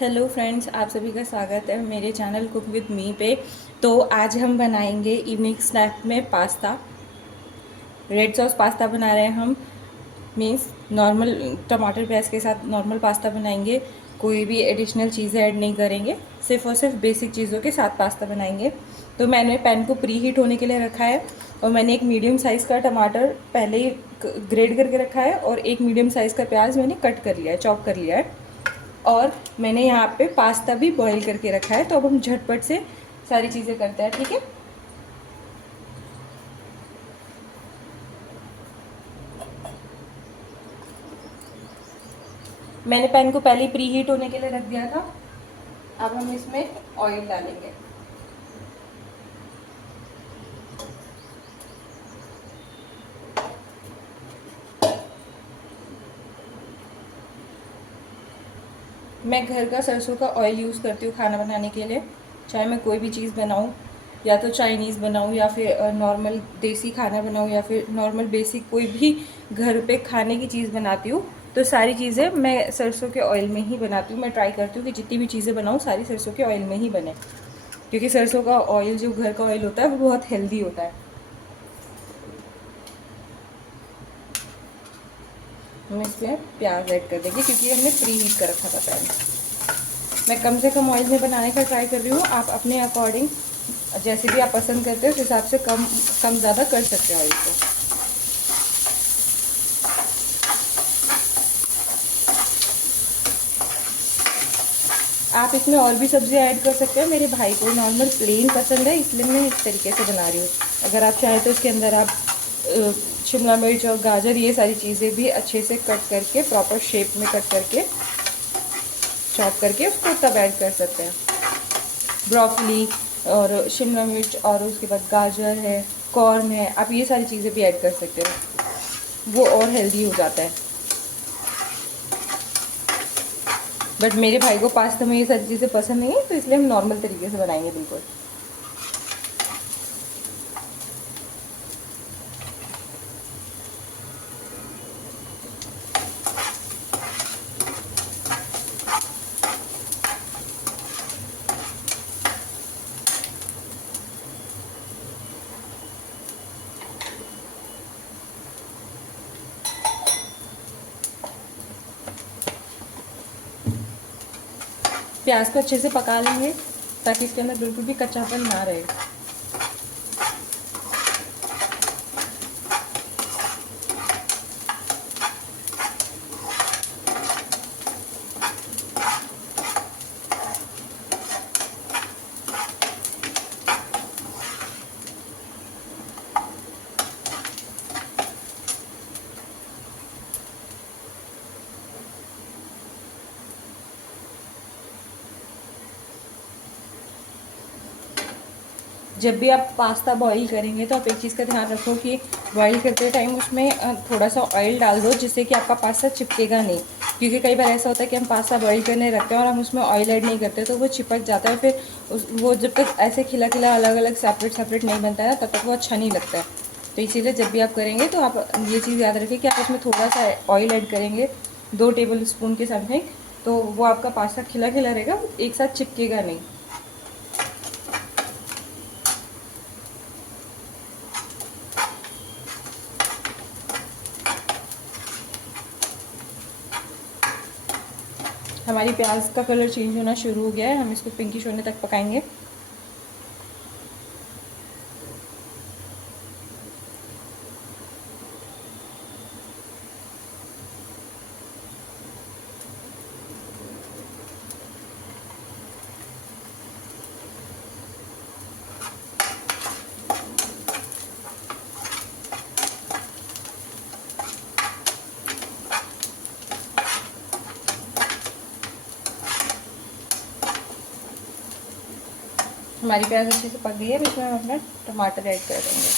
Hello friends, आप सभी का स्वागत है मेरे चैनल कुक विद मी पे। तो आज हम बनाएंगे इवनिंग स्नैक में पास्ता। रेड सॉस पास्ता बना रहे हैं हम। मीन्स नॉर्मल टमाटर प्याज के साथ नॉर्मल पास्ता बनाएंगे। कोई भी एडिशनल चीज़ें ऐड नहीं करेंगे, सिर्फ और सिर्फ बेसिक चीज़ों के साथ पास्ता बनाएंगे। तो मैंने पैन को प्री हीट होने के लिए रखा है और मैंने एक मीडियम साइज़ का टमाटर पहले ही ग्रेड करके रखा है और एक मीडियम साइज़ का प्याज मैंने कट कर लिया है, चॉप कर लिया है। और मैंने यहाँ पे पास्ता भी बॉईल करके रखा है। तो अब हम झटपट से सारी चीज़ें करते हैं, ठीक है। मैंने पैन को पहले ही प्री हीट होने के लिए रख दिया था। अब हम इसमें ऑयल डालेंगे। मैं घर का सरसों का ऑयल यूज़ करती हूँ खाना बनाने के लिए। चाहे मैं कोई भी चीज़ बनाऊँ, या तो चाइनीज़ बनाऊँ या फिर नॉर्मल देसी खाना बनाऊँ या फिर नॉर्मल बेसिक कोई भी घर पे खाने की चीज़ बनाती हूँ, तो सारी चीज़ें मैं सरसों के ऑयल में ही बनाती हूँ। मैं ट्राई करती हूँ कि जितनी भी चीज़ें बनाऊँ सारी सरसों के ऑयल में ही बने, क्योंकि सरसों का ऑयल जो घर का ऑयल होता है वो बहुत हेल्दी होता है। हम इसमें प्याज ऐड कर देंगे क्योंकि हमने प्री हीट कर रखा था पैन। मैं कम से कम ऑयल में बनाने का ट्राई कर रही हूँ। आप अपने अकॉर्डिंग जैसे भी आप पसंद करते हो उस हिसाब से कम कम ज़्यादा कर सकते हो ऑयल को। आप इसमें और भी सब्जियां ऐड कर सकते हो। मेरे भाई को नॉर्मल प्लेन पसंद है, इसलिए मैं इस तरीके से बना रही हूँ। अगर आप चाहें तो इसके अंदर आप शिमला मिर्च और गाजर ये सारी चीज़ें भी अच्छे से कट करके प्रॉपर शेप में कट करके चॉप करके उसको तब ऐड कर सकते हैं। ब्रोकली और शिमला मिर्च और उसके बाद गाजर है, कॉर्न है, आप ये सारी चीज़ें भी ऐड कर सकते हो, वो और हेल्दी हो जाता है। बट मेरे भाई को पास्ता में ये सारी चीज़ें पसंद नहीं है, तो इसलिए हम नॉर्मल तरीके से बनाएंगे बिल्कुल। प्याज को अच्छे से पका लेंगे ताकि इसके अंदर बिल्कुल भी कच्चापन ना रहे। जब भी आप पास्ता बॉईल करेंगे तो आप एक चीज़ का ध्यान रखो कि बॉईल करते टाइम उसमें थोड़ा सा ऑयल डाल दो, जिससे कि आपका पास्ता चिपकेगा नहीं। क्योंकि कई बार ऐसा होता है कि हम पास्ता बॉईल करने रखते हैं और हम उसमें ऑयल ऐड नहीं करते, तो वो चिपक जाता है। फिर वो जब तक ऐसे खिला खिला अलग अलग सेपरेट सेपरेट नहीं बनता है तब तक वो अच्छा नहीं लगता है। तो इसीलिए जब भी आप करेंगे तो आप ये चीज़ याद रखें कि आप उसमें थोड़ा सा ऑयल ऐड करेंगे, 2 टेबल स्पून के समथिंग, तो वो आपका पास्ता खिला खिला रहेगा, एक साथ चिपकेगा नहीं। हमारी प्याज का कलर चेंज होना शुरू हो गया है, हम इसको पिंकिश होने तक पकाएंगे। हमारी प्याज अच्छे से पक गई है। इसमें हम अपना टमाटर ऐड कर देंगे।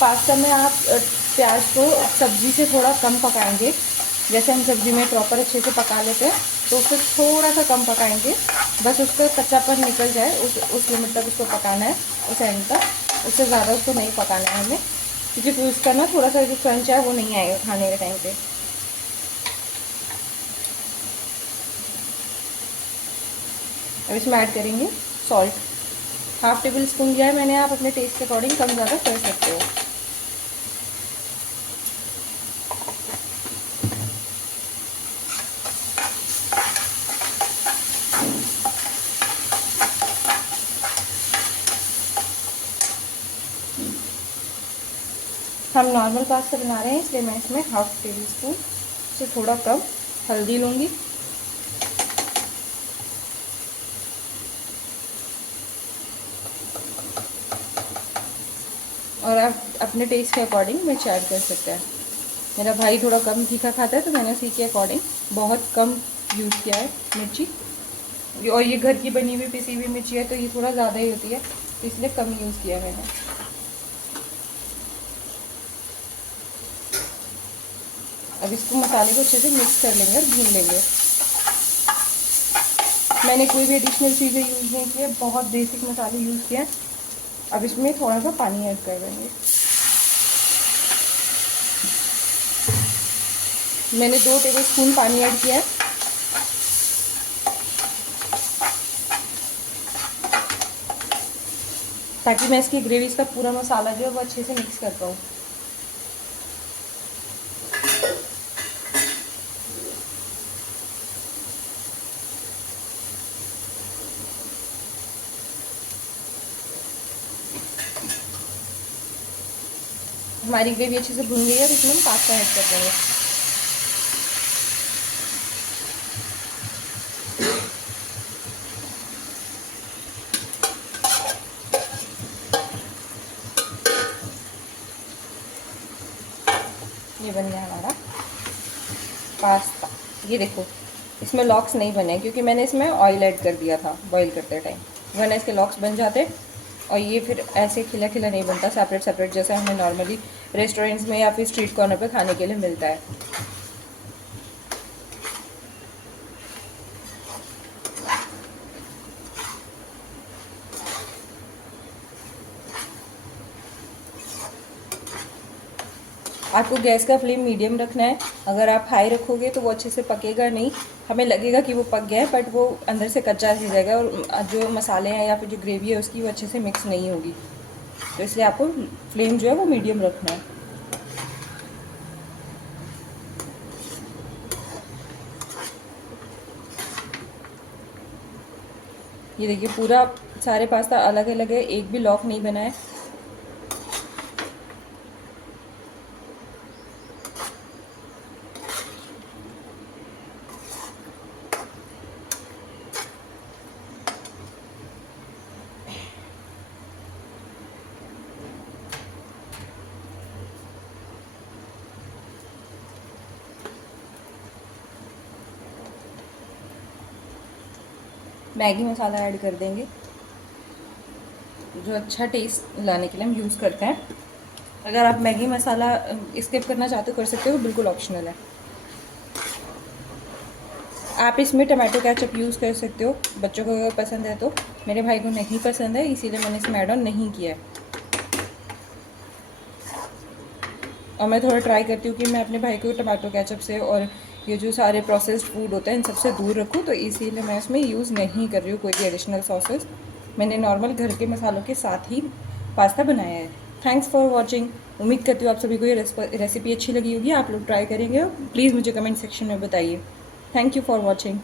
पास्ता में आप प्याज को सब्जी से थोड़ा कम पकाएंगे। जैसे हम सब्जी में प्रॉपर अच्छे से पका लेते हैं, तो उसे थोड़ा सा कम पकाएंगे, बस उसका कच्चापन निकल जाए, उस लिमिट तक उसको पकाना है, उस एंड तक। उससे ज़्यादा उसको नहीं पकाना है हमें, क्योंकि फिर उसका ना थोड़ा सा जो क्रंच है वो नहीं आएगा खाने के टाइम पे। अब इसमें ऐड करेंगे सॉल्ट। 1/2 टेबल स्पून लिया है मैंने, आप अपने टेस्ट के अकॉर्डिंग कम ज़्यादा कर सकते हो। हम नॉर्मल पास्ता बना रहे हैं, इसलिए मैं इसमें 1/2 टेबल स्पून से थोड़ा कम हल्दी लूँगी। और आप अपने टेस्ट के अकॉर्डिंग मिर्च ऐड कर सकते हैं। मेरा भाई थोड़ा कम तीखा खाता है, तो मैंने उसी के अकॉर्डिंग बहुत कम यूज़ किया है मिर्ची। और ये घर की बनी हुई पिसी हुई मिर्ची है, तो ये थोड़ा ज़्यादा ही होती है, तो इसलिए कम यूज़ किया मैंने। अब इसको मसाले को अच्छे से मिक्स कर लेंगे और भून लेंगे। मैंने कोई भी एडिशनल चीज़ें यूज़ नहीं की है, बहुत बेसिक मसाले यूज़ किए हैं। अब इसमें थोड़ा सा पानी ऐड कर देंगे। मैंने 2 टेबल स्पून पानी ऐड किया है, ताकि मैं इसकी ग्रेवी का पूरा मसाला जो है वो अच्छे से मिक्स कर पाऊँ। हमारी ग्रेवी अच्छे से भुन गई है, तो इसमें हम पास्ता ऐड कर देंगे। ये बन गया हमारा पास्ता। ये देखो, इसमें लॉक्स नहीं बने क्योंकि मैंने इसमें ऑयल ऐड कर दिया था बॉईल करते टाइम, वरना इसके लॉक्स बन जाते। और ये फिर ऐसे खिला खिला नहीं बनता, सेपरेट सेपरेट जैसे हमें नॉर्मली रेस्टोरेंट्स में या फिर स्ट्रीट कॉर्नर पे खाने के लिए मिलता है। आपको गैस का फ्लेम मीडियम रखना है। अगर आप हाई रखोगे तो वो अच्छे से पकेगा नहीं, हमें लगेगा कि वो पक गया है, बट वो अंदर से कच्चा रह जाएगा और जो मसाले हैं या फिर जो ग्रेवी है उसकी वो अच्छे से मिक्स नहीं होगी। तो इसलिए आपको फ्लेम जो है वो मीडियम रखना है। ये देखिए, पूरा सारे पास्ता अलग अलग है, एक भी लॉक नहीं बना है। मैगी मसाला ऐड कर देंगे, जो अच्छा टेस्ट लाने के लिए हम यूज़ करते हैं। अगर आप मैगी मसाला स्किप करना चाहते हो कर सकते हो, बिल्कुल ऑप्शनल है। आप इसमें टमाटो केचप यूज़ कर सकते हो, बच्चों को अगर पसंद है तो। मेरे भाई को नहीं पसंद है, इसीलिए मैंने इसमें ऐड ऑन नहीं किया है। और मैं थोड़ा ट्राई करती हूँ कि मैं अपने भाई को टमाटो केचप से और ये जो सारे प्रोसेस्ड फूड होते हैं इन सबसे दूर रखूँ, तो इसीलिए मैं इसमें यूज़ नहीं कर रही हूँ कोई भी एडिशनल सॉसेस। मैंने नॉर्मल घर के मसालों के साथ ही पास्ता बनाया है। Thanks for watching. उम्मीद करती हूँ आप सभी को ये रेसिपी अच्छी लगी होगी, आप लोग ट्राई करेंगे। प्लीज़ मुझे कमेंट सेक्शन में बताइए। Thank you for watching.